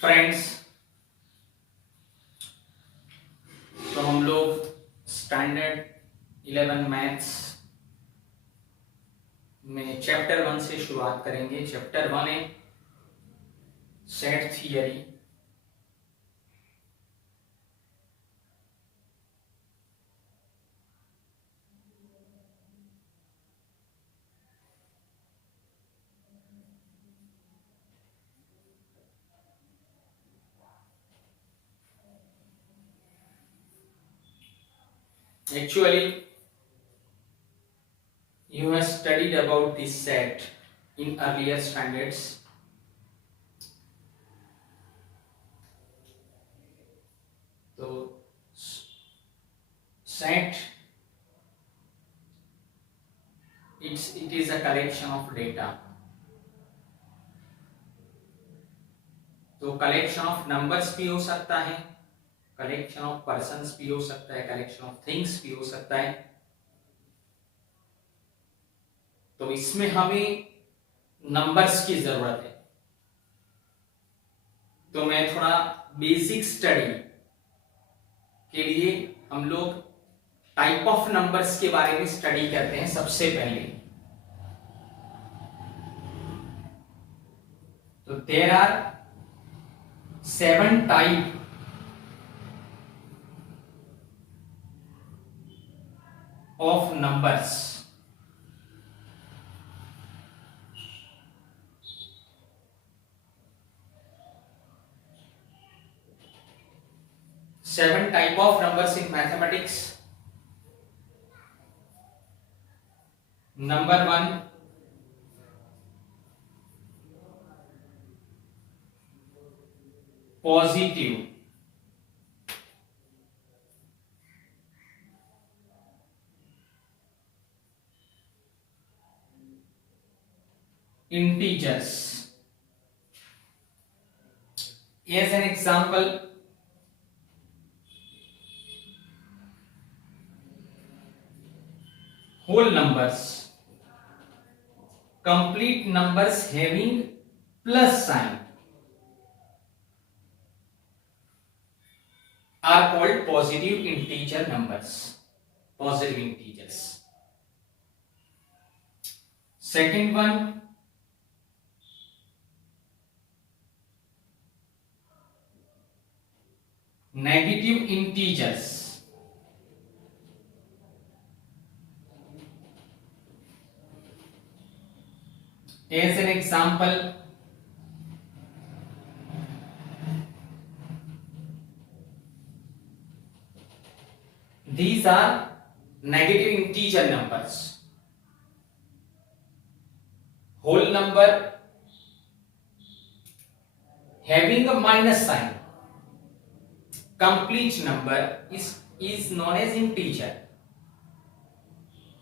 Friends, तो हम लोग स्टैंडर्ड 11 मैथ्स में चैप्टर 1 से शुरुआत करेंगे। चैप्टर 1 है set theory. Actually, you have studied about this set in earlier standards. तो set it is a collection of data. तो कलेक्शन ऑफ नंबर्स भी हो सकता है, कलेक्शन ऑफ पर्सन्स भी हो सकता है, कलेक्शन ऑफ थिंग्स भी हो सकता है। तो इसमें हमें नंबर्स की जरूरत है। तो मैं थोड़ा बेसिक स्टडी के लिए हम लोग टाइप ऑफ नंबर्स के बारे में स्टडी करते हैं। सबसे पहले तो there are 7 type of numbers. Seven type of numbers in mathematics. Number 1, positive. Integers. As an example, whole numbers, complete numbers having plus sign are called positive integer numbers. Positive integers. Second one, negative integers. As an example, these are negative integer numbers. Whole number having a minus sign. Complete number is known as integer.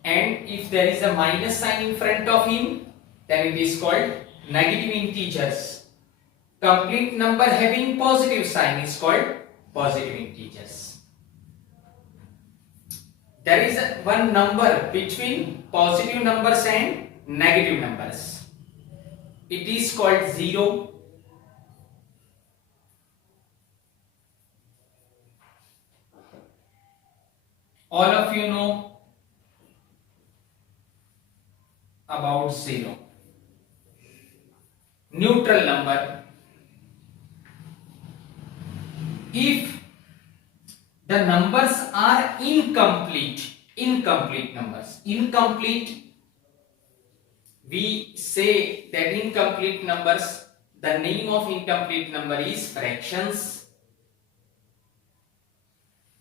And if there is a minus sign in front of him, then it is called negative integers. Complete number having positive sign is called positive integers. There is one number between positive numbers and negative numbers. It is called 0. All of you know about 0. Neutral number. If the numbers are incomplete numbers. Incomplete, we say that incomplete numbers, the name of incomplete number is fractions.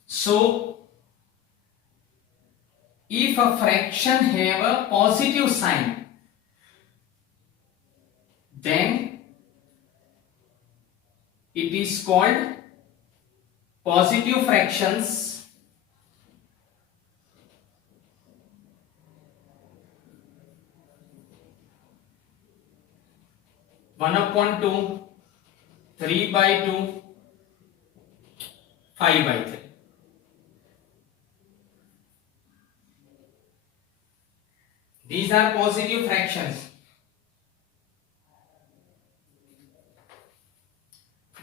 So, if a fraction have a positive sign, then it is called positive fractions. One upon 2, 3 by 2, 5 by 3. These are positive fractions.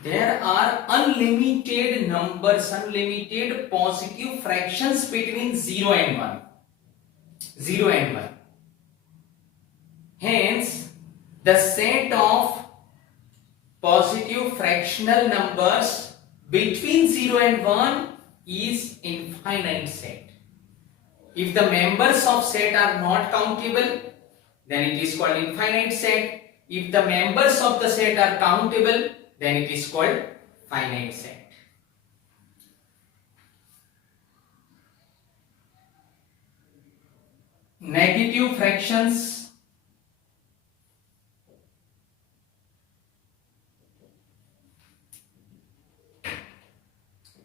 there are unlimited numbers, unlimited positive fractions between 0 and 1. 0 and 1. Hence, the set of positive fractional numbers between 0 and 1 is infinite set. If the members of set are not countable, then it is called infinite set. If the members of the set are countable, then it is called finite set. Negative fractions.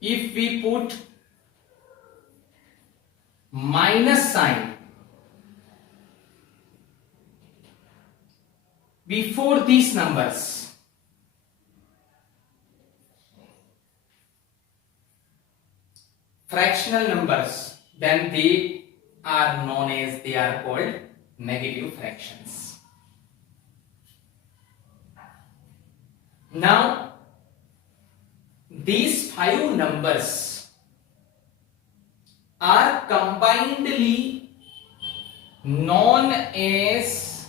If we put minus sign before these numbers, fractional numbers, then they are known as, they are called negative fractions. Now, these 5 numbers are combinedly known as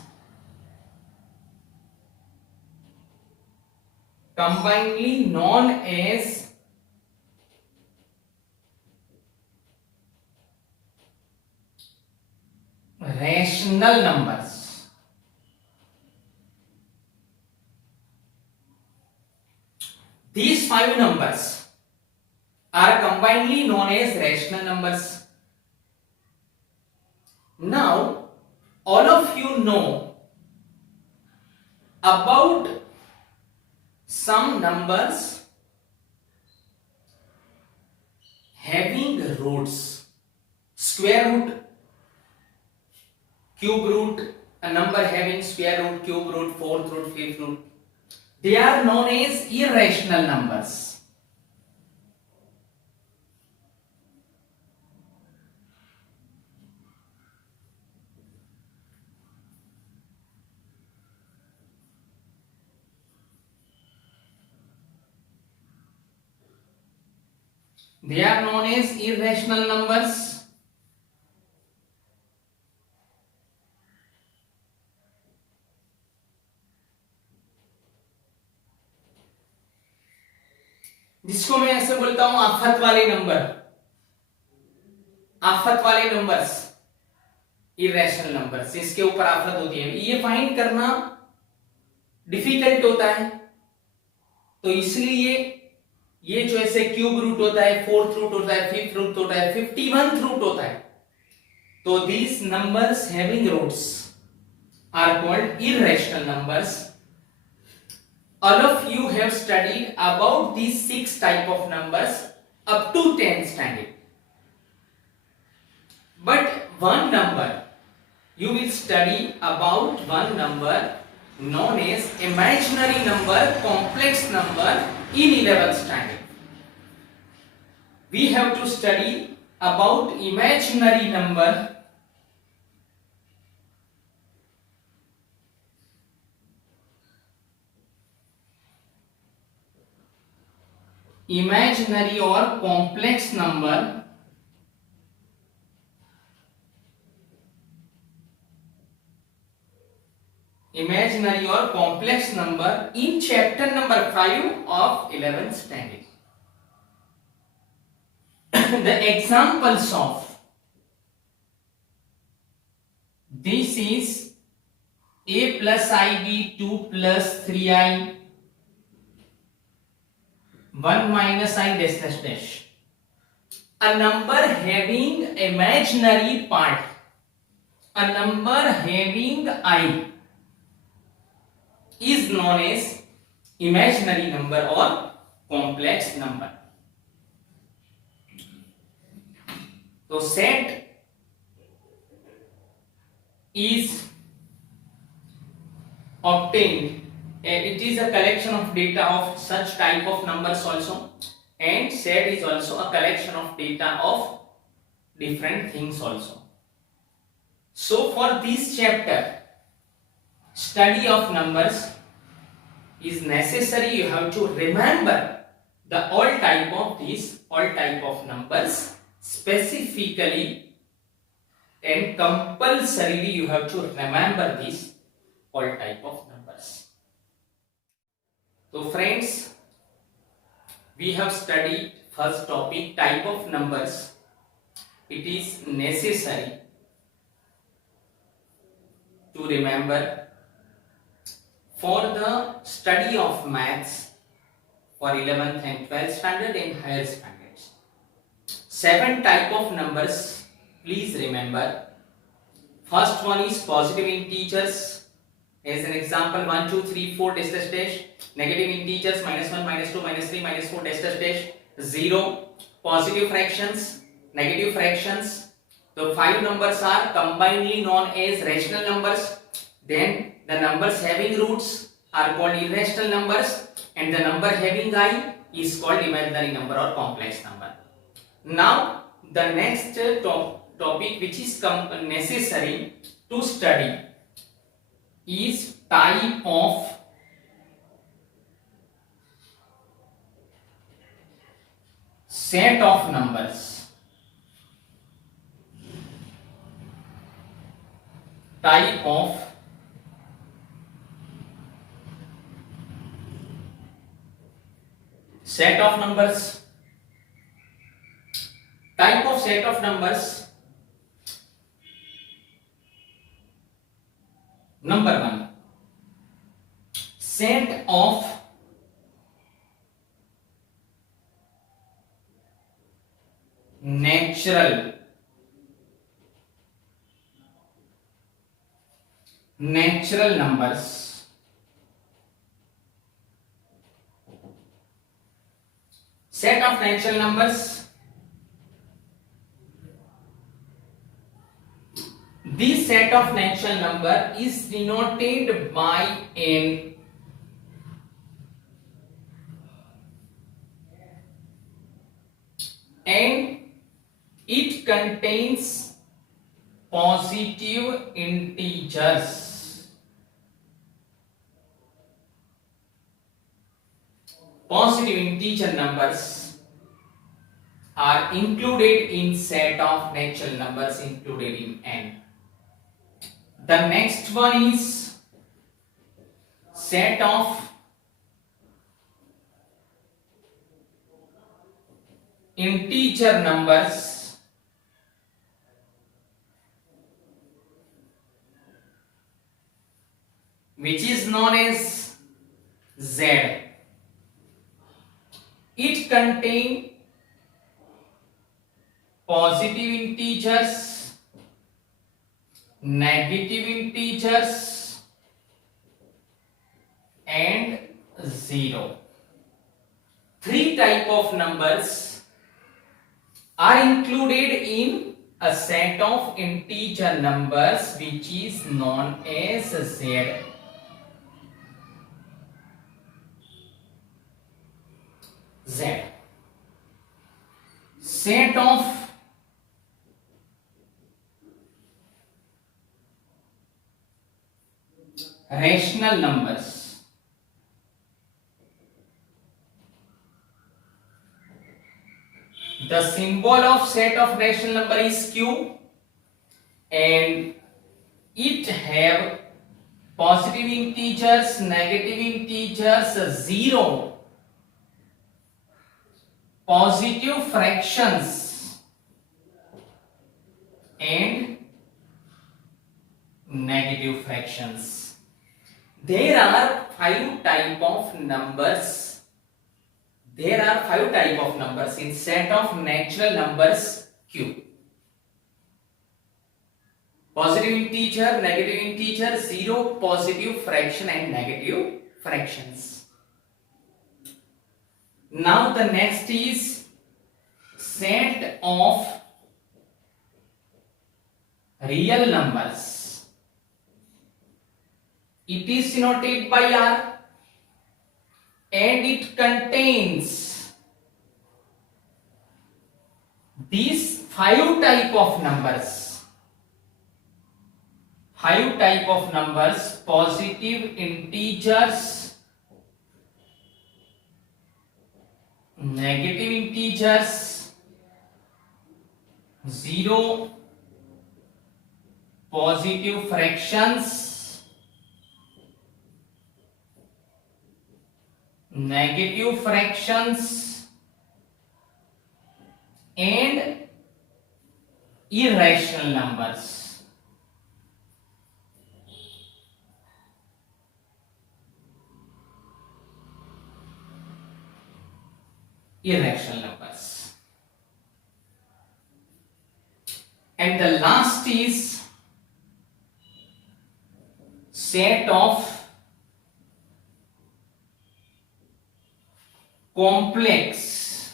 rational numbers. These 5 numbers are combinedly known as rational numbers. Now, all of you know about some numbers having roots: square root, cube root, a number having square root, cube root, fourth root, fifth root. They are known as irrational numbers. They are known as irrational numbers. जिसको मैं ऐसे बोलता हूं आफत वाले number, आफत वाले numbers, irrational numbers, इसके ऊपर आफत होती है, ये फाइंड करना डिफिकल्ट होता है, तो इसलिए ये जो ऐसे क्यूब रूट होता है, फोर्थ रूट होता है, फिफ्थ रूट होता है, 51th रूट होता है, तो these numbers having roots are called irrational numbers. All of you have studied about these 6 type of numbers up to 10th standard. But one number, you will study about one number known as imaginary number, complex number in 11th standard. We have to study about imaginary number. Imaginary or complex number in chapter number 5 of 11th standard. The examples of this is a plus ib, 2 plus 3i, 1 minus I dash dash dash. A number having imaginary part, a number having I is known as imaginary number or complex number. So set is obtained, it is a collection of data of such type of numbers also, and set is also a collection of data of different things also. So for this chapter, study of numbers, is necessary. You have to remember the all type of numbers specifically and compulsorily. You have to remember these all type of numbers. So friends, we have studied first topic, type of numbers. It is necessary to remember for the study of maths for 11th and 12th standard and higher standards. 7 type of numbers, please remember. First one is positive integers. As an example, 1, 2, 3, 4 dash dash dash. Negative integers, -1, -2, -3, -4 dash dash dash. 0. Positive fractions, negative fractions. The 5 numbers are combinedly known as rational numbers. Then the numbers having roots are called irrational numbers, and the number having I is called imaginary number or complex number. Now the next topic which is necessary to study is type of set of numbers. Type of set of numbers. Type of set of numbers. Number 1, set of natural numbers. Set of natural numbers. This set of natural number is denoted by an and it contains positive integers. Positive integer numbers are included in set of natural numbers included in N. The next one is set of integer numbers. Which is known as Z. It contains positive integers, negative integers and 0. 3 type of numbers are included in a set of integer numbers which is known as Z. Z. Set of rational numbers. The symbol of set of rational number is Q, and it have positive integers, negative integers, 0, positive fractions and negative fractions. There are 5 type of numbers. There are 5 type of numbers in set of natural numbers Q. Positive integer, negative integer, 0, positive fraction and negative fractions. Now the next is set of real numbers. It is denoted by R and it contains these 5 type of numbers. 5 type of numbers: positive integers, negative integers, 0 positive fractions, negative fractions, and irrational numbers. Irrational numbers. And the last is set of complex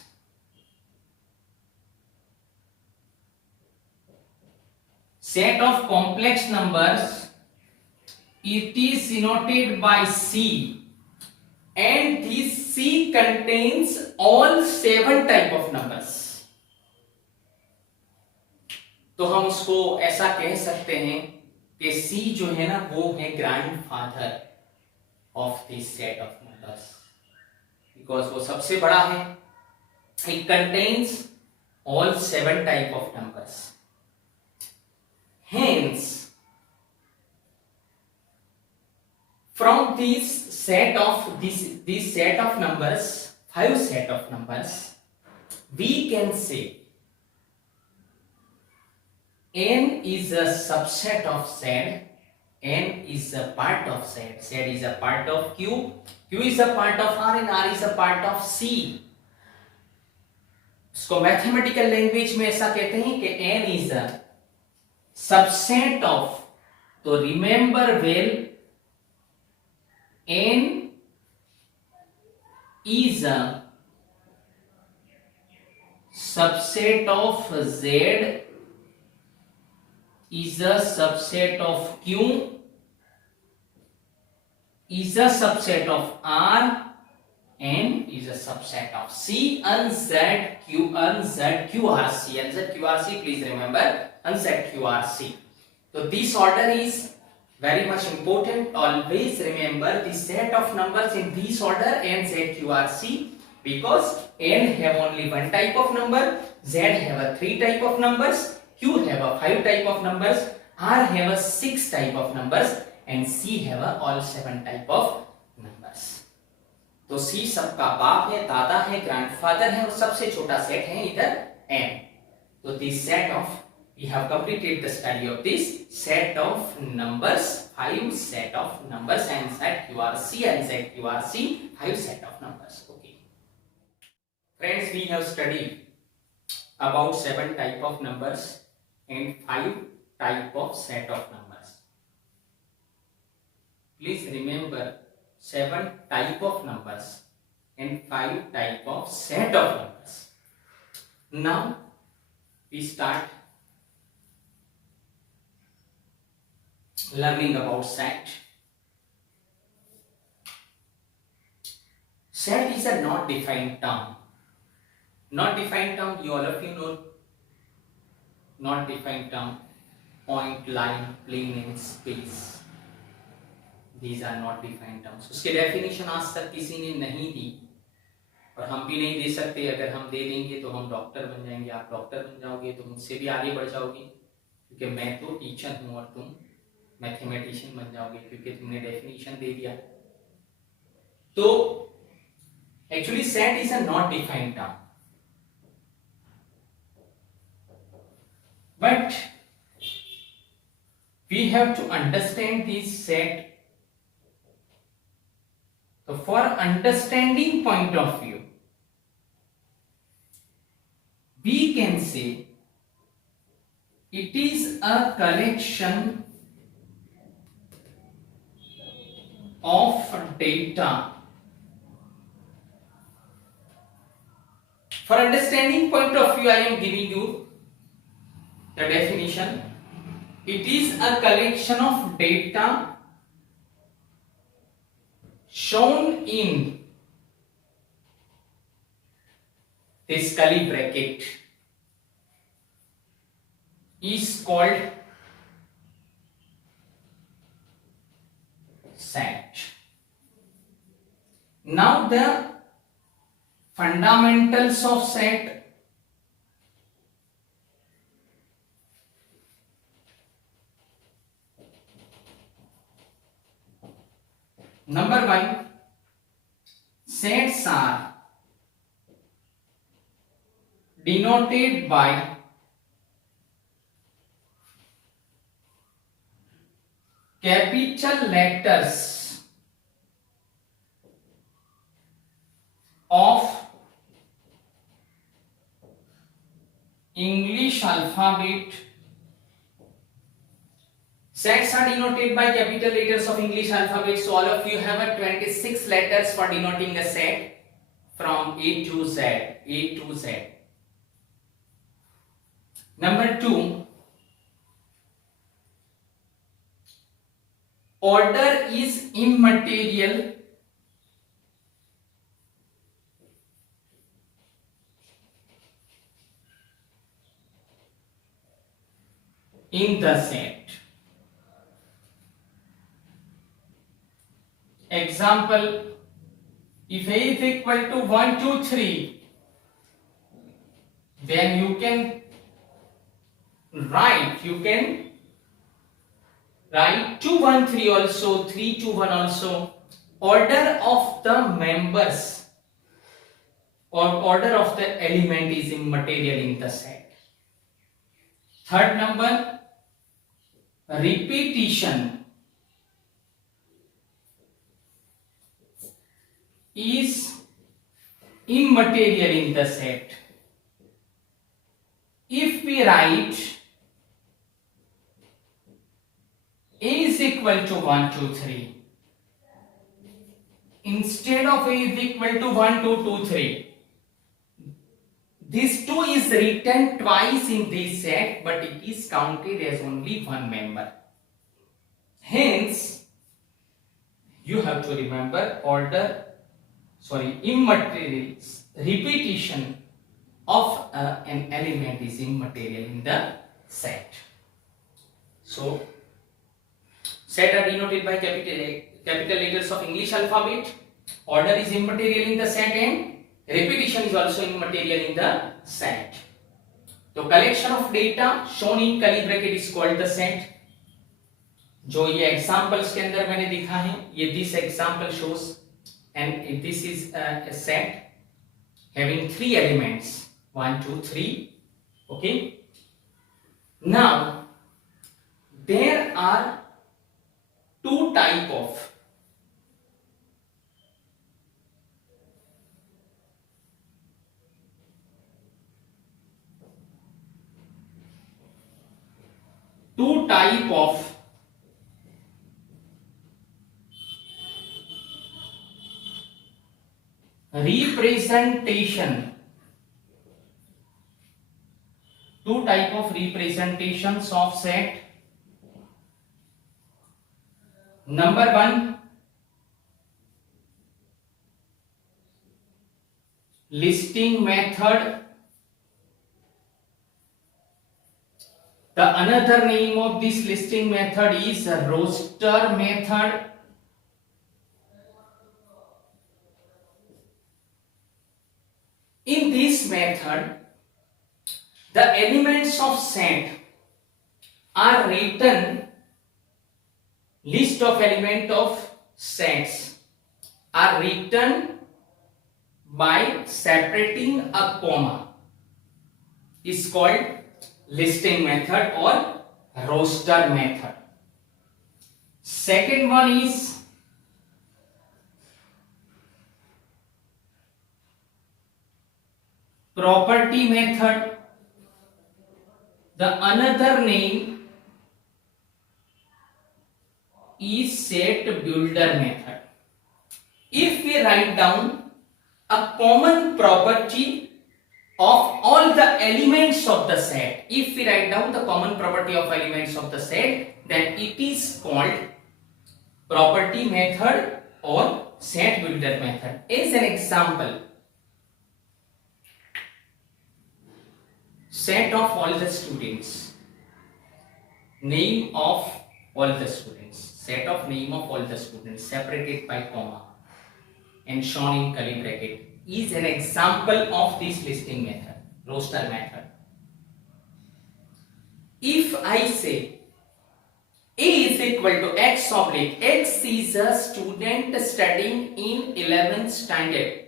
numbers. It is denoted by C, and this C contains all 7 type of numbers. तो हम उसको ऐसा कह सकते हैं कि C जो है ना वो है grandfather of this set of numbers, because वो सबसे बड़ा है. It contains all 7 type of numbers. Hence, from this set of numbers, 5 set of numbers, we can say n is a subset of Z, n is a part of Z, Z is a part of Q, Q is a part of R, and R is a part of C. इसको mathematical language में ऐसा कहते हैं कि n is a subset of, तो remember well, n is a subset of Z, is a subset of Q, is a subset of R, and is a subset of C. NZQRC, NZQRC, please remember NZQRC. So this order is very much important. Always remember the set of numbers in this order, NZQRC, because N have only 1 type of number, Z have a 3 type of numbers, Q have a 5 type of numbers, R have a 6 type of numbers, and C have a all 7 type of numbers. तो C सबका बाप है, दादा है, grandfather है, और सबसे छोटा सेट है इधर N. तो this set of, we have completed the study of this set of numbers, 5 set of numbers, and NZQRC, 5 set of numbers. Okay, friends, we have studied about 7 type of numbers and 5 type of set of numbers. Please remember 7 type of numbers and 5 type of set of numbers. Now we start learning about set. Set is a not defined term. Not defined term, you all of you know. Not defined term, point, line, plane and space. These are not defined terms. उसके definition आज तक किसी ने नहीं दी, और हम भी नहीं दे सकते. अगर हम दे देंगे तो हम डॉक्टर बन जाएंगे, आप डॉक्टर बन जाओगे तो मुझसे भी आगे बढ़ जाओगे, क्योंकि मैं तो टीचर हूँ और तुम मैथमेटिशियन बन जाओगे, क्योंकि तुमने डेफिनेशन दे दिया. तो actually set is a not defined term, but we have to understand this set. So for understanding point of view, we can say it is a collection of data. For understanding point of view, I am giving you the definition. It is a collection of data shown in this curly bracket is called set. Now the fundamentals of set. Number 1, sets are denoted by capital letters of English alphabet. Sets are denoted by capital letters of English alphabet. So all of you have a 26 letters for denoting a set from A to Z. A to Z. Number 2, order is immaterial in the set. Example, if A is equal to 1, 2, 3, then you can write 2, 1, 3 also, 3, 2, 1 also. Order of the members or order of the element is immaterial in the set. Third number, repetition is immaterial in the set. If we write A is equal to 1, 2, 3, instead of A is equal to 1, 2, 2, 3, this 2 is written twice in this set, but it is counted as only one member. Hence, you have to remember immaterial repetition of an element is immaterial in the set. So, set are denoted by capital letters of English alphabet. Order is immaterial in the set and repetition is also immaterial in the set. So collection of data shown in curly bracket is called the set. जो ये examples के अंदर मैंने दिखा है, ये this example shows and this is a set having 3 elements 1, 2, 3. Okay. Now there are 2 type of representation. 2 type of representations of set. Number 1, listing method. The another name of this listing method is roster method. In this method, the elements of set are written, list of element of sets are written by separating a comma. Is called listing method or roster method. Second one is property method. The another name is set builder method. If we write down a common property of all the elements of the set, if we write down the common property of elements of the set, then it is called property method or set builder method. As an example, set of all the students, name of all the students, set of name of all the students separated by comma and shown in curly bracket. is an example of this listing method, roster method. If I say A is equal to X oblique, X is a student studying in 11th standard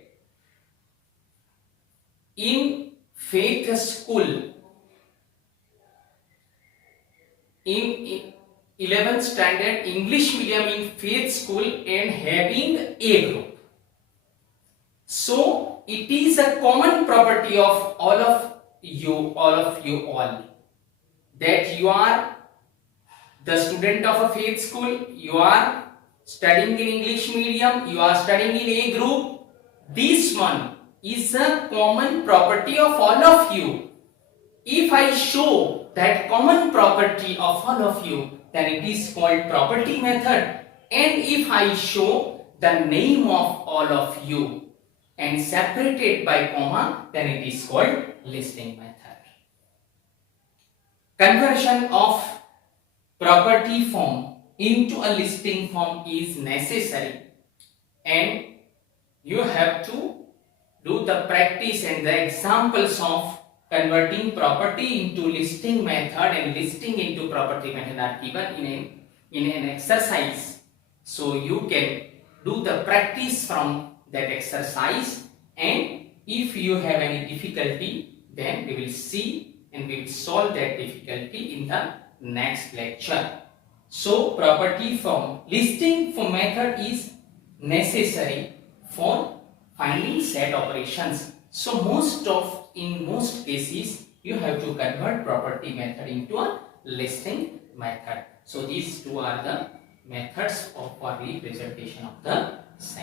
in Faith School, in 11th standard English medium in Faith School and having A group. So it is a common property of all of you all, that you are the student of a faith school, you are studying in English medium, you are studying in A group. This one is a common property of all of you. If I show that common property of all of you, then it is called property method. And if I show the name of all of you and separate it by comma, then it is called listing method. Conversion of property form into a listing form is necessary, and you have to do the practice and the examples of converting property into listing method and listing into property method are given in an exercise. So you can do the practice from that exercise, and if you have any difficulty, then we will see and we will solve that difficulty in the next lecture. So property form, listing form method is necessary for finding set operations. So in most cases you have to convert property method into a listing method. So these two are the methods for representation of the set.